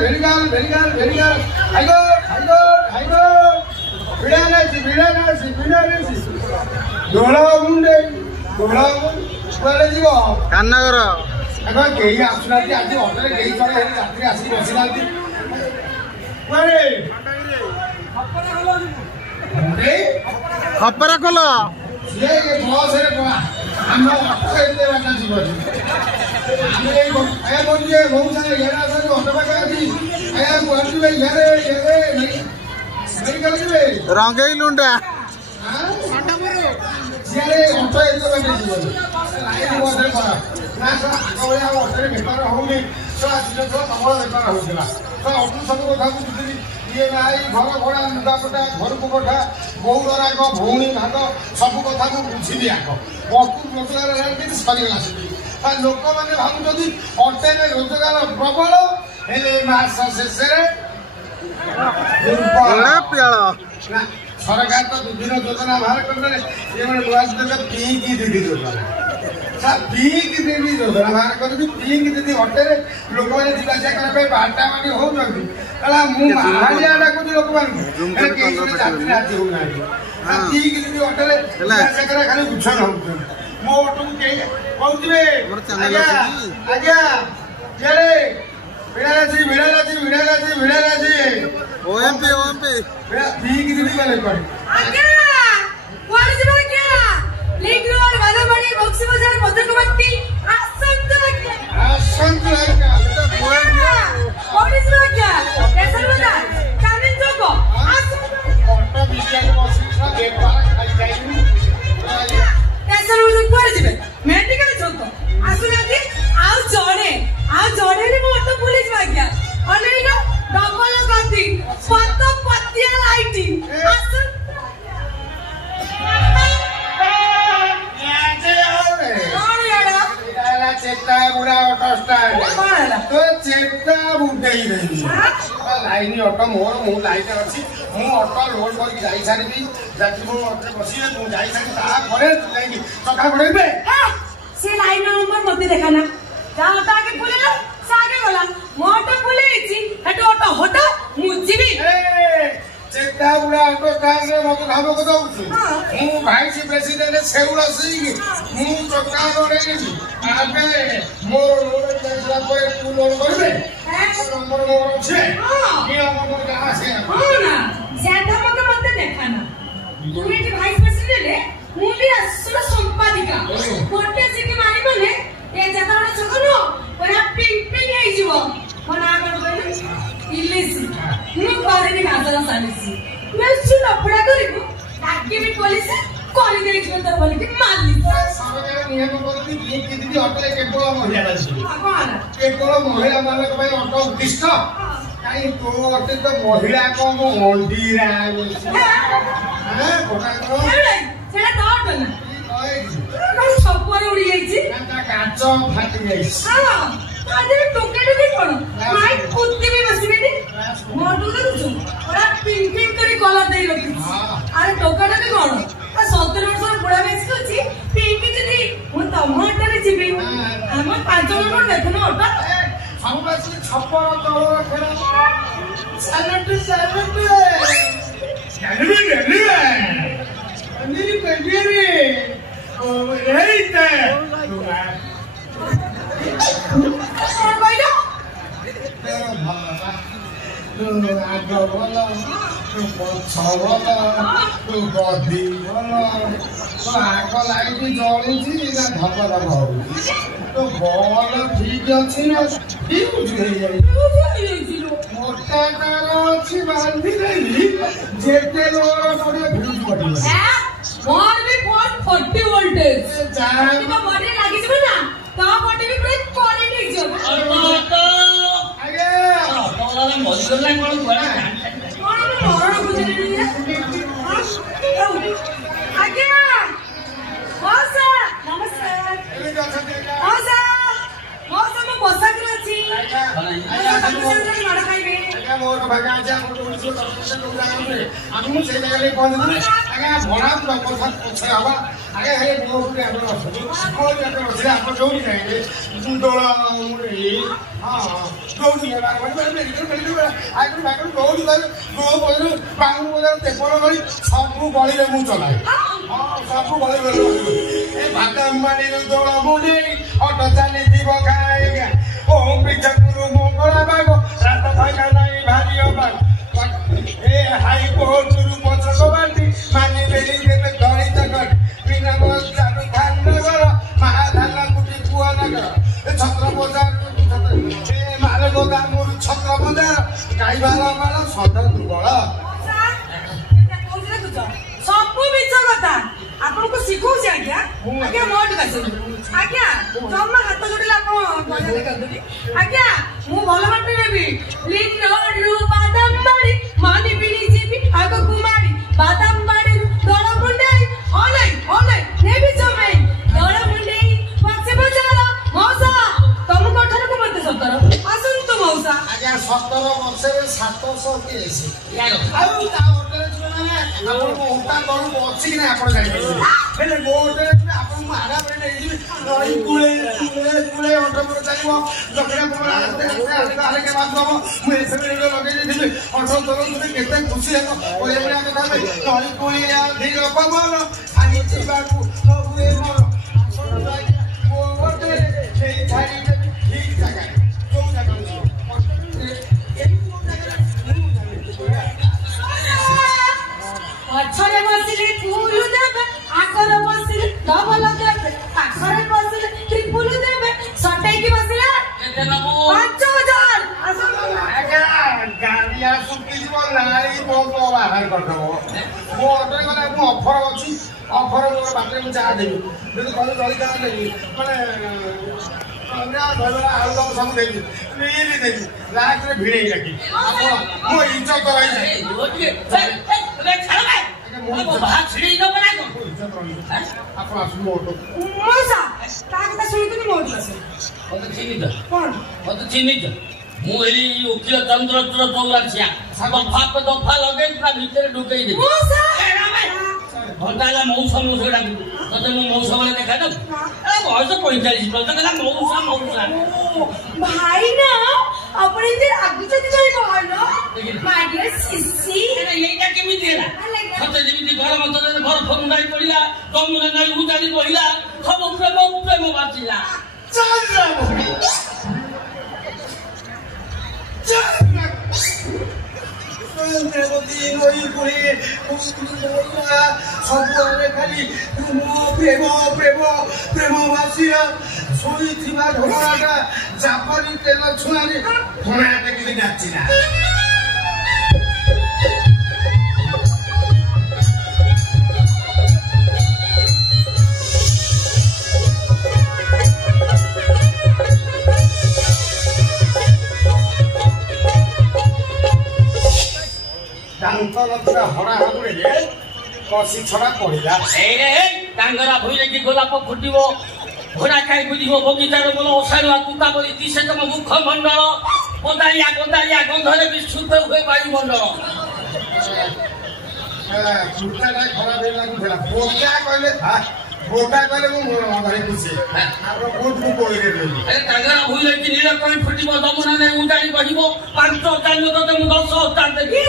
very good. I go. Vidana. Dola kuale jibo. Kannagara. Ako kehi asunati aji hotel kehi chale ratri asi bosinati. Kuale. Khapara kolo. Ye boss re boa. Amno kete bata jibo. Aya bonje bahut sare yara sare hotel ka ati. Aya kuanti bhai yare नहीं कर दिबे रंगई लुंडा हां सटा मरो सियारे auto एतो बने जीवन लाइन बोधे करा ना सो आगोया ऑटो बेपार होउनी सो आज जो तमळ बेपार होउतला तो ऑटो सब कथा बुझिली ये नाई घर घोड़ा लुगा पटा घर को कोठा बहुरा को भौणी भात सब कथा को बुझिली आको बकु रोजगार रे के सरी गला आ लोक माने भाबु जदी ऑटो में रोजगार प्रबल हेले मास शेषरे सरकार तो विभिन्न योजना बाहर करते ये पिंक दीदी योजना पिंक दीदी योजना बाहर कर पिंक दीदी हटे लोक मैंने जावासिया करने बारटा मानी हो मुझे डाक लोक राजी हो पिंक दीदी हटे जावासिया खाली उछन हो मो ऑटो कहते आज्ञा विड़ालाजी ओएमपी ठीक दीदी वाले पर आज्ञा वाले जीवन क्या लिंक रोड वालाबाड़ी बक्सी बाजार मधुकमट्टी आसंत क्या व्हाट इज व्हाट क्या कैसल बाजार कामिन जोको ऑटो बिस्किट मशीन का व्यापार खाली जाइनी कैसल बाजार पर जीवे मेडिकल जोको आसुनाती आओ जोड़े ने ऑटो पुलिस भाग्या ऑलरेडी ना डबल गति पत्त पत्तिया लाइटिंग आसन चेता बुरा ऑटो स्टैंड तो चेता बुडे ही नहीं लाइन ऑटो मोर मु लाइन अछि मु ऑटो लोड कर जाई सारी जाति मु ऑटो बसी मु जाई सारी ता करे लाइन चका पड़ेबे से लाइन नंबर मते देखाना जा ऑटो आगे पुलेला सागे गला मोटो पुलेछि हेटो ऑटो होटा मुजिबी चेता बुरा ऑटो स्टैंड रे मते भाबो को दउछु मु भाइस प्रेसिडेंट सेउला सिंह मु चका करे नी आबे मोर लोड जाइला कोई तू लोड करबे नंबर मोर छे ये नंबर का आसे हां ना ज्यादा मते देखाना तू एटी भाइस प्रेसिडेंट है मु भी असला संपादिका कोटे सिटी मारी माने ए ज्यादा ना छकनो पूरा पिंक पिंक है जीवो मना कर कहले इलिसी मु करे गाजर सालिसी मैं सुन अपड़ा करिबो ताकि भी पुलिस कोली देई छन तर बोली कि मारली सरकार नियम करती ठीक दीदी ऑटो केवल महिला अछि कोन केवल महिला मानक भाई ऑटो उद्दिष्ट काई तो ऑटो तो महिला को मंदिरा हां कोना को सेटा तो ऑटो ना कौन छपर उड़ी जाईची ता काचो फाटी जाईची हां आदे टोकेट भी कोन माई कुत्ती भी बसबेनी मोटू करूछु ओरा पिंक पिंक करी कलर देई रखी अरे टोकेट भी कोन आ 70 वर्ष बुढ़ा बेस कोची पिंक दीदी मु टमाटर रे जीबी हम 5 नंबर देखनो ओटा हमसे छपर तळो फेरा सैलेंट नी पेंडिरे ओ एइते तेरा भाला तू आगो बोलो तू पछो बोलो तू बदी बोलो तो आगो लाइट जळुची ना धपधप होउची तो बॉल ठीक अछि ना ठीक बुझे जाई मोटा तार अछि बांधी देली जेते लोर पड़े फ्यूज पड़ियो मोर भी 440 वोल्टेज जान तो बॉडी लागी जब ना तो बॉडी भी पूरा कोरी ठीक जो आगे तोरा मजदूर लाइन कोन बड़ा कोन मोर बुझे नहीं आगे मौसा नमस्कार मौसा मौसा में बसा कर छी ମାଡ଼ ଖାଇବେ ମୋର ଭାଗ ଅଛି ଆମେ ମୁଁ ସେଇ ଜାଗାରେ ପହଞ୍ଚିଥିଲି ଆଜ୍ଞା ଭଡ଼ା କଥା ପଛରେ ହବା ଆଜ୍ଞା ହେ ବହୁତ ଆପଣ ଅଛନ୍ତି ବସିଲେ ଆପଣ ଯୋଉଠି ଯାଇବେ ଦୋଳ ହଁ ଯୋଉଠି ଆଗରୁ ଯୋଉଠି ଗଲେ ଯୋଉ ବଜାର ବାଙ୍ଗୁ ବଜାର ତେପନ ଭଳି ସବୁ ଗଳିରେ ମୁଁ ଚଲାଏ ହଁ ସବୁ ଗଳିରେ ଏ ବାଦାମବାଡ଼ିରୁ ଦୋଳ ମୁଣ୍ଡି ଅଟୋ ଚାଲିଥିବ ଖାଇବା ଓ ପିଠାପୁର ମଙ୍ଗଳା ବାଗ ରାତ ଭାଗା ନାହିଁ ଭାରି ଅବାଗ ଏ ହାଇକୋର୍ଟରୁ ପଛକ ବାଟି ମାନି ବେଲି ଦେବେ ଧଳି ଚକଟ ବିନା ଚାରୁ ଖାନ ନଗର ମହାଧାନ କୁଟି ପୁଅ ନଗର ଏ ଛତ୍ର ବଜାର ଏ ମାରଗୋଦା ମୋର ଛତ୍ର ବଜାର ଗାଇବାର ମାଳ ସଦ ଦୁର୍ବଳ ସବୁ ମିଛ କଥା ଆପଣଙ୍କୁ ଶିଖଉଛି ଆଜ୍ଞା ଆଜ୍ଞା ମୋଠି ଆସନ୍ତୁ ଆଜ୍ଞା ଜମା ହାତ ଯୋଡ଼ିଲେ ଆପଣ ଆଜ୍ଞା ମୁଁ ଭଲ ବାଟ ନେବି ଲିଙ୍କ୍ ରୋଡରୁ ବାଦାମବାଡ଼ି ମାନି ବିଣି ଯିବି ଆଗକୁ ମାଡ଼ି ବାଦାମବାଡ଼ିରୁ ଦଳ ମୁଣ୍ଡେଇ ହଲେଇ ନେବି ଜମେଇ ଦଳ ମୁଣ୍ଡେଇ ପଛେ ବଜାର ମଉସା ତମ କଠାରକୁ ମତେ 17 ଆସନ୍ତୁ ମଉସା ଆଜ୍ଞା 17 ବର୍ଷରେ 700 କେସ୍ ଆଉ ତା ହୋଟେଲ ଆପଣଙ୍କୁ ଓଟା ତଳକୁ ଅଛି କି ନା ଆପଣ ଜାଣିପାରିବେ ହେଲେ ମୋ ହୋଟେଲ ଆପଣଙ୍କୁ ଆରାମରେ ନେଇଯିବି ନଈ କୂଳେ ଅଣ୍ଟମର ଚାଲିବ ଦକ୍ଷିଣ ଆଲେକେ ବାନ୍ଧବ ମୁଁ ଏସବୁ ଲଗେଇ ଦେଇଥିଲି ଅଣ୍ଟ ତଳକୁ କେତେ ଖୁସି ହେବ କହିବା କଥା ନଈ କୂଳିଆ ଧୀର ପବନ ଆଣି ଯିବାକୁ ହୁଏ ମୋର ମୋ ହୋଟେଲ ସେଇ ଛାଡ଼ିଦେବି ଠିକ ଜାଗାରେ ଯୋଉ ଜାଗାରେ ପଛରେ ବସିଲେ ଫୁଲ ଦେବେ ଆଗରେ ବସିଲେ ଡବଲ ଦେବେ ପାଖରେ ବସିଲେ ତ୍ରିପୁଲ ଦେବେ ସଟେଇକି ବସିଲେ 5000 ଆଜ୍ଞା ଗାଡ଼ିଆ ଶୁଖିଯିବ ନାଳି ମୋ ବାହାର କରିଦେବ ମୋ ଅଟୋରେ ଗଲେ ମୁଁ ଅଫର ଅଛି ଅଫର ମୋର ବାଟରେ ମୁଁ ଯାହା ଦେବି ଯଦି କହିଲେ ଜଳିକା ଦେବି ମାନେ ଆଳୁଦମ ସବୁ ଦେବି ନେଇକି ଦେବି ଲାଷ୍ଟରେ ଭିଡ଼େଇ ରାଖି ଆପଣ ମୋ ଇଜ୍ଜତ ରହିଯାଏ ଆପଣ ଆସନ୍ତୁ ମୋ ଅଟୋ ମଉସା ତା କଥା ଶୁଣିକି ମୋଠି ଆସେ ମତେ ଚିହ୍ନିଛ କଣ ମତେ ଚିହ୍ନିଛ ମୁଁ ଏଇ ଓକିଲ ଚନ୍ଦ୍ରଚୂଡ଼ ଚୌରାସିଆ ଦଫା ଲଗେଇ ତା ଭିତରେ ଢୁକେଇ ଦେବି ମଉସା ଘଣ୍ଟା ହେଲା ମଉସା ଡାକୁଛୁ ତତେ ମୁଁ ମଉସା ବେଳେ ଦେଖା ଦେବୁ ବୟସ 45 ତତେ କହିଲା ମଉସା ଭାଇ ନା ଆପଣ ଏମିତି ରାଗୁଛନ୍ତି ଭାଇ ଭଲ ମାଗିରେ ଶିଶି ଏଇଟା କେମିତି ହେଲା ସତେ ଯେମିତି ଘର ମତରେ ଘର ଫଙ୍ଗାଇ ପଡ଼ିଲା ତମୁରେ ନାଇଁ ଉଜାଡ଼ି ବହିଲା ସବୁ ପ୍ରେମ ବାଜିଲା ସବୁଆଡେ ଖାଲି ପ୍ରେମ ବାସିଆ ଶୋଇଥିବା ଢୋଳାଟା ଜାପାନି ତେଲ ଛୁଆରେ ଧଣାଟା କିଛି ନାଚିଲା ହଣା ହାବୁଡିଲେ କଷି ଛଡା ପଡିଲା ଡାଙ୍ଗରା ଭୁଇଁରେ କି ଗୋଲାପ ଫୁଟିବ ଘୋଡ଼ା ଖାଇ ବୁଲିବ ବଗିଚାର ବୋଲ ଅସାରୁଆ ତୁତା ବଳି ଦିଶେ ତମ ମୁଖ ମଣ୍ଡଳ ଗୋଦାଳିଆ ଗନ୍ଧରେ ବିସ୍ତୃତ ହୁଏ ବାୟୁମଣ୍ଡଳ ଖରାପ ଲାଗୁଥିଲା ବୋକା କହିଲେ ମୁଁ ଭାରି ଖୁସି କୋଉଠୁ କୋଳିରେ ଡାଙ୍ଗରା ଭୁଇଁରେ କି ନୀଳ କଣି ଫୁଟିବ ଯମୁନା ନେଇ ଉଜାଡ଼ି ବହିବ 5000 ତତେ ମୁଁ 10000 ଦେବି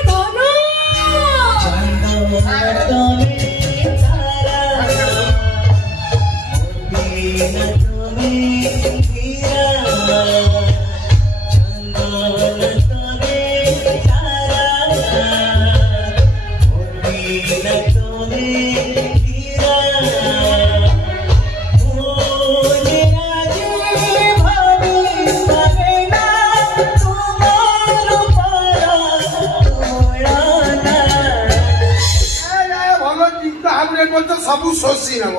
ସବୁ ଶୋଷି ନବ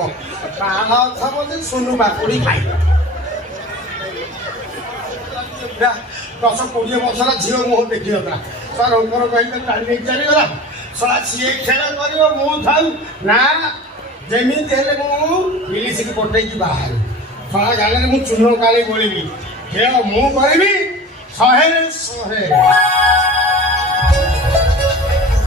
କାମ ଥବ ଯେ ସୁନୁ ବାକୁଡି ଖାଇବ 10-20 ବର୍ଷର ଝିଅ ମୁହଁ ଦେଖିନଥିଲା ରଙ୍ଗର କହିଲେ ଟାଣି ନେଇକି ଚାଲିଗଲା ଶଳା ସିଏ ଖେଳ କରିବ ମୁଁ ଥାଉ ନା ଯେମିତି ହେଲେ ମୁଁ ଇଲିଶିକି ପଟେଇକି ବାହାରୁ ଶଳା ଗାଲରେ ମୁଁ ଚୂନ କାଳି ବୋଳିବି ଖେଳ ମୁଁ କରିବି ଶହେରେ 100